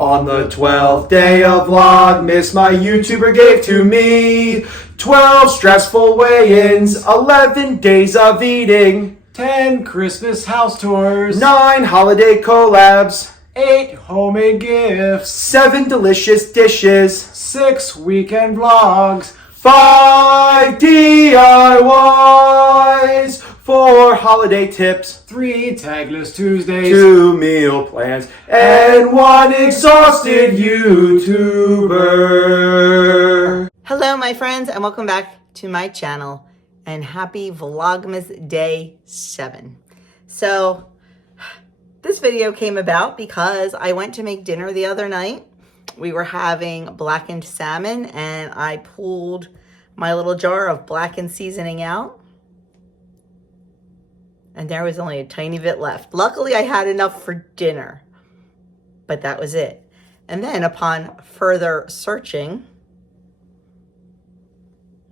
On the 12th day of Vlogmas, my YouTuber gave to me 12 stressful weigh-ins, 11 days of eating, 10 Christmas house tours, 9 holiday collabs, 8 homemade gifts, 7 delicious dishes, 6 weekend vlogs, 5 DIYs, 4 holiday tips, 3 tagless Tuesdays, 2 meal plans, and 1 exhausted YouTuber. Hello my friends and welcome back to my channel and happy Vlogmas Day 7. So this video came about because I went to make dinner the other night. We were having blackened salmon and I pulled my little jar of blackened seasoning out. And there was only a tiny bit left. Luckily, I had enough for dinner, but that was it. And then upon further searching,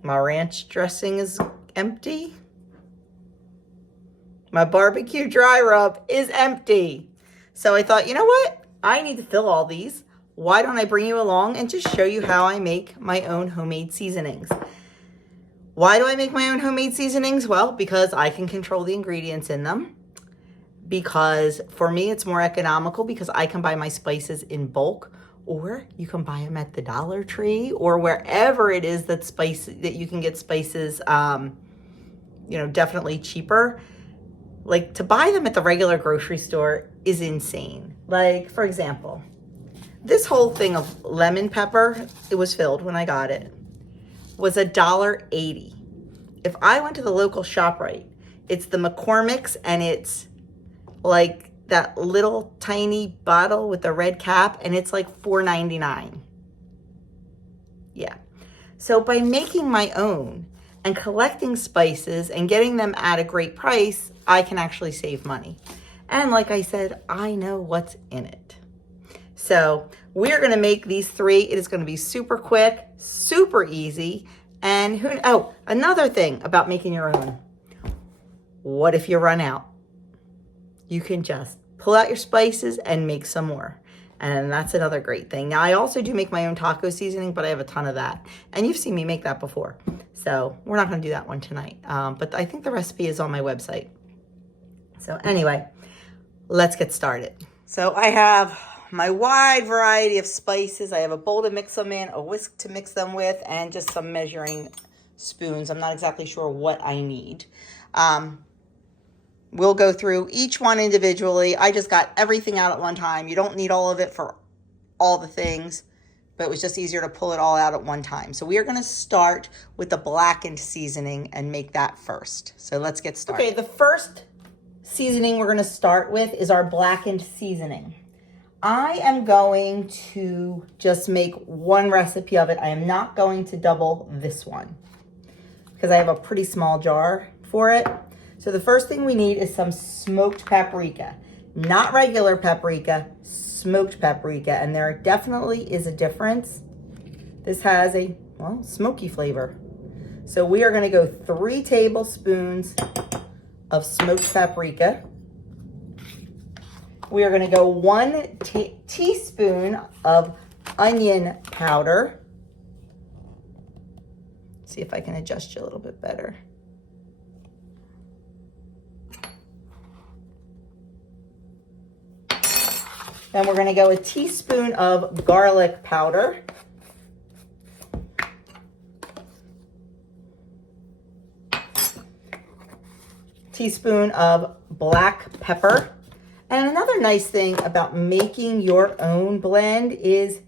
my ranch dressing is empty. My barbecue dry rub is empty. So I thought, you know what? I need to fill all these. Why don't I bring you along and just show you how I make my own homemade seasonings? Why do I make my own homemade seasonings? Well, because I can control the ingredients in them. Because for me, it's more economical because I can buy my spices in bulk, or you can buy them at the Dollar Tree or wherever it is that you can get spices, definitely cheaper. Like to buy them at the regular grocery store is insane. Like for example, this whole thing of lemon pepper, it was filled when I got it, was $1.80. If I went to the local ShopRite, it's the McCormick's and it's like that little tiny bottle with the red cap and it's like $4.99. Yeah. So by making my own and collecting spices and getting them at a great price, I can actually save money. And like I said, I know what's in it. So we're going to make these 3. It is going to be super quick, super easy. And another thing about making your own. What if you run out? You can just pull out your spices and make some more. And that's another great thing. Now, I also do make my own taco seasoning, but I have a ton of that. And you've seen me make that before. So we're not going to do that one tonight. But I think the recipe is on my website. So anyway, let's get started. So I have my wide variety of spices. I have a bowl to mix them in, a whisk to mix them with, and just some measuring spoons. I'm not exactly sure what I need. We'll go through each one individually. I just got everything out at one time. You don't need all of it for all the things, but it was just easier to pull it all out at one time. So we are going to start with the blackened seasoning and make that first. So let's get started. Okay, the first seasoning we're going to start with is our blackened seasoning. I am going to just make one recipe of it. I am not going to double this one because I have a pretty small jar for it. So the first thing we need is some smoked paprika, not regular paprika, smoked paprika. And there definitely is a difference. This has a, smoky flavor. So we are going to go 3 tablespoons of smoked paprika. We are going to go 1 teaspoon of onion powder. See if I can adjust you a little bit better. Then we're going to go a teaspoon of garlic powder. Teaspoon of black pepper. And another nice thing about making your own blend is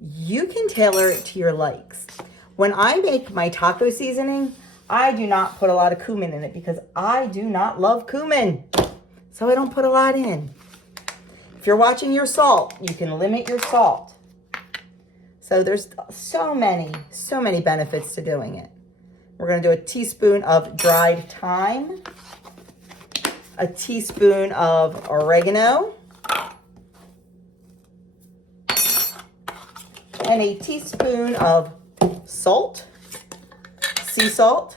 you can tailor it to your likes. When I make my taco seasoning, I do not put a lot of cumin in it because I do not love cumin. So I don't put a lot in. If you're watching your salt, you can limit your salt. So there's so many benefits to doing it. We're going to do a teaspoon of dried thyme, a teaspoon of oregano, and a teaspoon of salt, sea salt,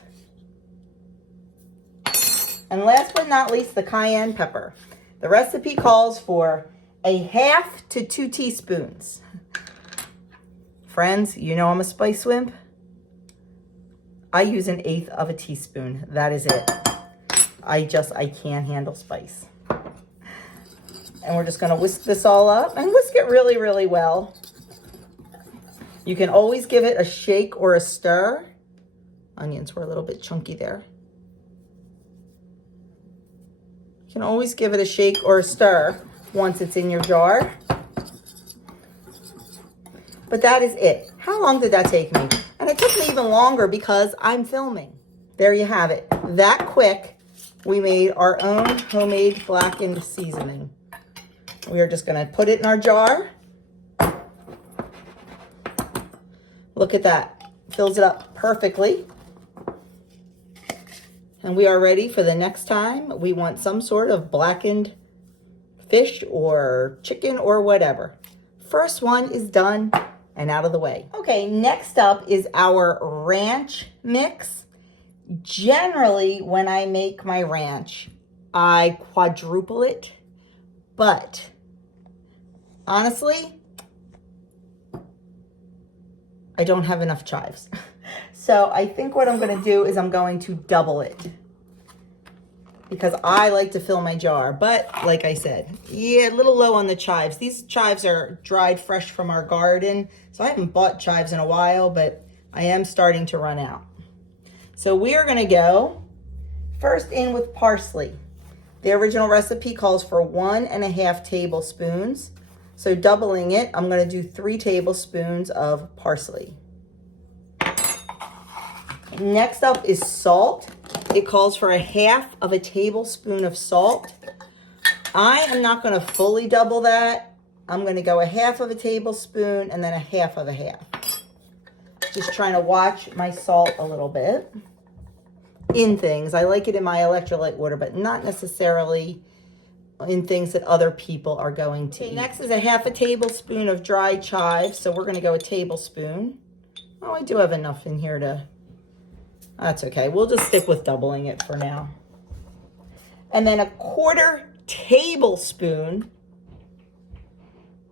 and last but not least, the cayenne pepper. The recipe calls for 1/2 to 2 teaspoons. Friends, you know I'm a spice wimp. I use 1/8 of a teaspoon. That is it. I can't handle spice. And we're just gonna whisk this all up and whisk it really, really well. You can always give it a shake or a stir. Onions were a little bit chunky there. You can always give it a shake or a stir once it's in your jar. But that is it. How long did that take me? And it took me even longer because I'm filming. There you have it. That quick, we made our own homemade blackened seasoning. We are just gonna put it in our jar. Look at that. Fills it up perfectly. And we are ready for the next time we want some sort of blackened fish or chicken or whatever. First one is done and out of the way. Okay, next up is our ranch mix. Generally, when I make my ranch, I quadruple it, but honestly, I don't have enough chives. So I think what I'm gonna do is I'm going to double it because I like to fill my jar. But like I said, yeah, a little low on the chives. These chives are dried fresh from our garden. So I haven't bought chives in a while, but I am starting to run out. So we are gonna go first in with parsley. The original recipe calls for 1.5 tablespoons. So doubling it, I'm gonna do 3 tablespoons of parsley. Next up is salt. It calls for 1/2 tablespoon of salt. I am not gonna fully double that. I'm gonna go 1/2 tablespoon and then 1/2. Just trying to watch my salt a little bit in things. I like it in my electrolyte water, but not necessarily in things that other people are going to eat. Next is 1/2 tablespoon of dried chives. So we're gonna go a tablespoon. Oh, I do have enough in here to, that's okay. We'll just stick with doubling it for now. And then 1/4 tablespoon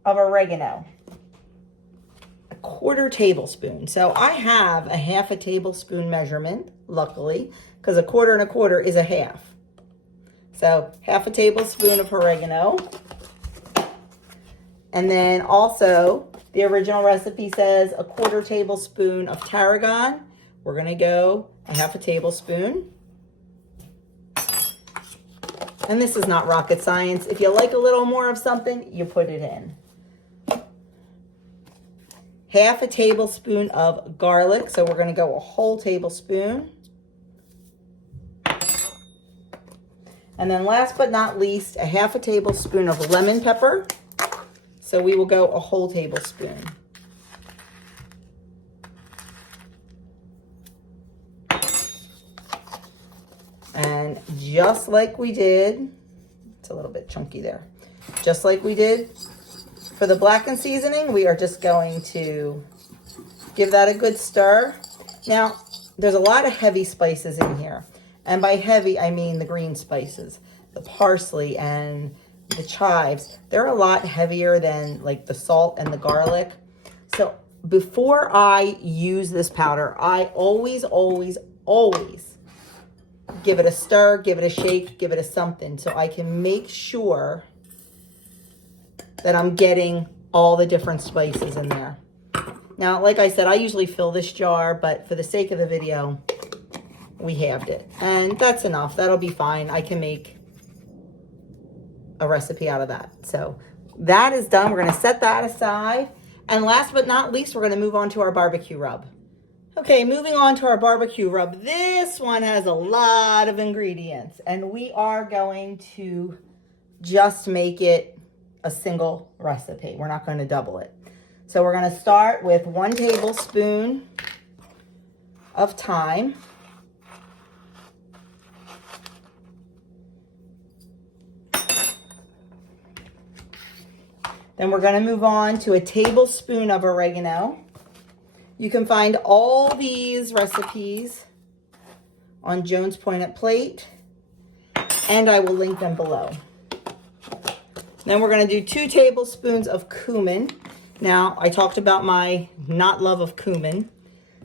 of oregano. 1/4 tablespoon. So I have a 1/2 tablespoon measurement, luckily, because 1/4 and 1/4 is 1/2. So 1/2 tablespoon of oregano. And then also the original recipe says 1/4 tablespoon of tarragon. We're gonna go 1/2 tablespoon. And this is not rocket science. If you like a little more of something, you put it in. 1/2 tablespoon of garlic. So we're gonna go a whole tablespoon. And then last but not least, 1/2 tablespoon of lemon pepper. So we will go a whole tablespoon. And just like we did, it's a little bit chunky there. Just like we did for the blackened seasoning, we are just going to give that a good stir. Now, there's a lot of heavy spices in here. And by heavy, I mean the green spices, the parsley and the chives. They're a lot heavier than like the salt and the garlic. So before I use this powder, I always give it a stir, give it a shake, give it a something so I can make sure that I'm getting all the different spices in there. Now, like I said, I usually fill this jar, but for the sake of the video, we halved it. And that's enough. That'll be fine. I can make a recipe out of that. So that is done. We're going to set that aside. And last but not least, we're going to move on to our barbecue rub. Okay, moving on to our barbecue rub. This one has a lot of ingredients, and we are going to just make it a single recipe. We're not going to double it. So we're going to start with 1 tablespoon of thyme. Then we're going to move on to a tablespoon of oregano. You can find all these recipes on Joan's Pointed Plate, and I will link them below. Then we're going to do 2 tablespoons of cumin. Now, I talked about my not love of cumin.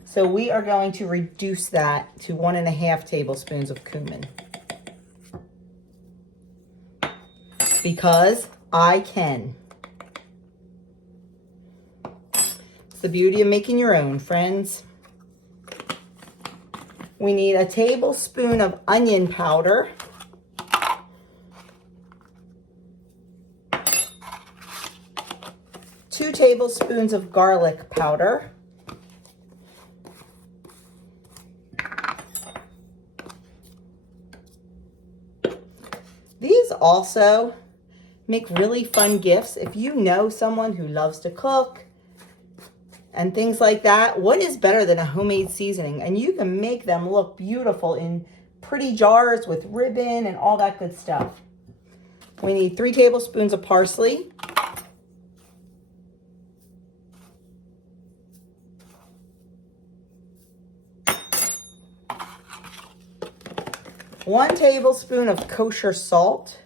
So we are going to reduce that to 1.5 tablespoons of cumin. Because I can. It's the beauty of making your own, friends. We need a tablespoon of onion powder. Two tablespoons of garlic powder. These also make really fun gifts. If you know someone who loves to cook and things like that, what is better than a homemade seasoning? And you can make them look beautiful in pretty jars with ribbon and all that good stuff. We need 3 tablespoons of parsley. One tablespoon of kosher salt.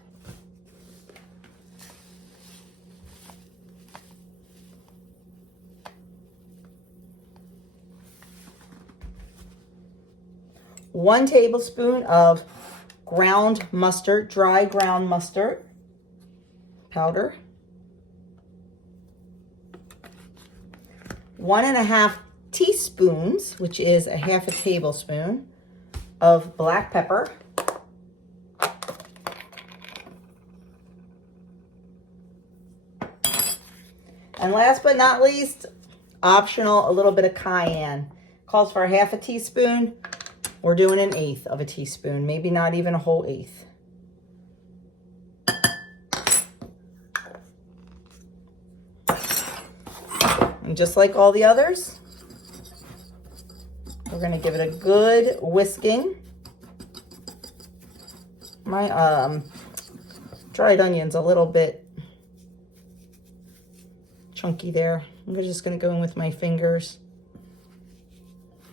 One tablespoon of ground mustard, dry ground mustard powder. 1.5 teaspoons, which is 1/2 tablespoon, of black pepper. And last but not least, optional, a little bit of cayenne. Calls for 1/2 teaspoon. We're doing 1/8 of a teaspoon, maybe not even a whole 1/8. And just like all the others, we're going to give it a good whisking. My dried onion's a little bit chunky there. I'm just going to go in with my fingers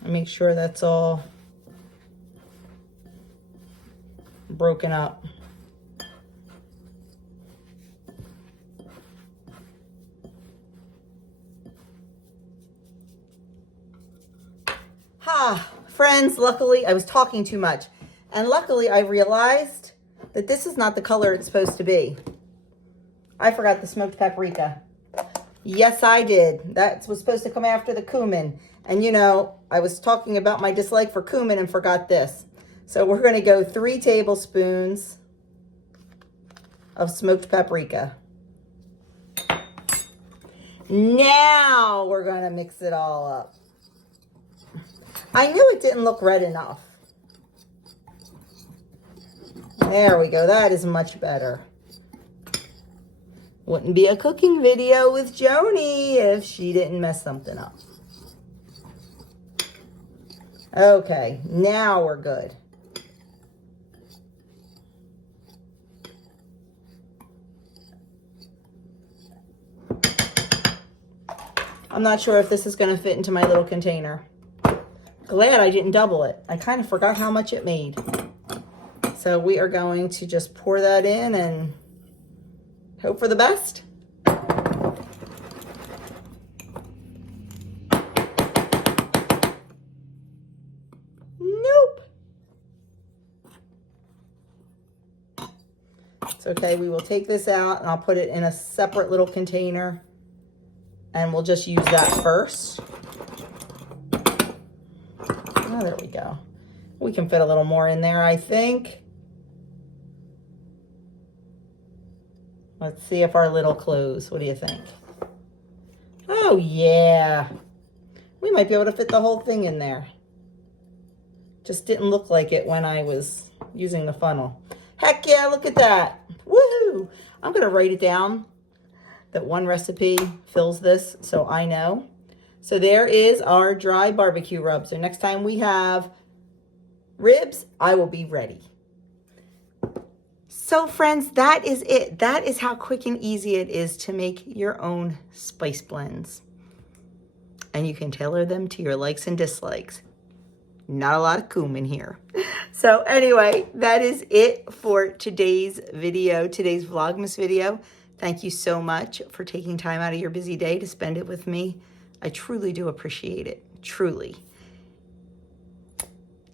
and make sure that's all broken up. Friends, luckily I was talking too much, and luckily I realized that this is not the color it's supposed to be. I forgot the smoked paprika. Yes, I did. That was supposed to come after the cumin. And you know, I was talking about my dislike for cumin and forgot this. So we're going to go 3 tablespoons of smoked paprika. Now we're going to mix it all up. I knew it didn't look red enough. There we go. That is much better. Wouldn't be a cooking video with Joni if she didn't mess something up. Okay, now we're good. I'm not sure if this is going to fit into my little container. Glad I didn't double it. I kind of forgot how much it made. So we are going to just pour that in and hope for the best. Nope. It's okay. We will take this out and I'll put it in a separate little container. And we'll just use that first. Oh, there we go. We can fit a little more in there, I think. Let's see if our lid will close. What do you think? Oh, yeah. We might be able to fit the whole thing in there. Just didn't look like it when I was using the funnel. Heck yeah, look at that. Woohoo! I'm going to write it down that one recipe fills this so I know. So there is our dry barbecue rub. So next time we have ribs, I will be ready. So friends, that is it. That is how quick and easy it is to make your own spice blends. And you can tailor them to your likes and dislikes. Not a lot of cumin here. So anyway, that is it for today's video, today's Vlogmas video. Thank you so much for taking time out of your busy day to spend it with me. I truly do appreciate it, truly.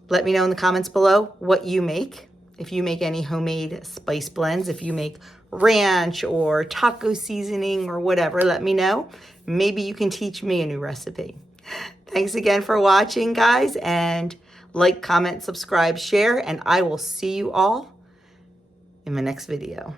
Let me know in the comments below what you make. If you make any homemade spice blends, if you make ranch or taco seasoning or whatever, let me know. Maybe you can teach me a new recipe. Thanks again for watching, guys, and like, comment, subscribe, share, and I will see you all in my next video.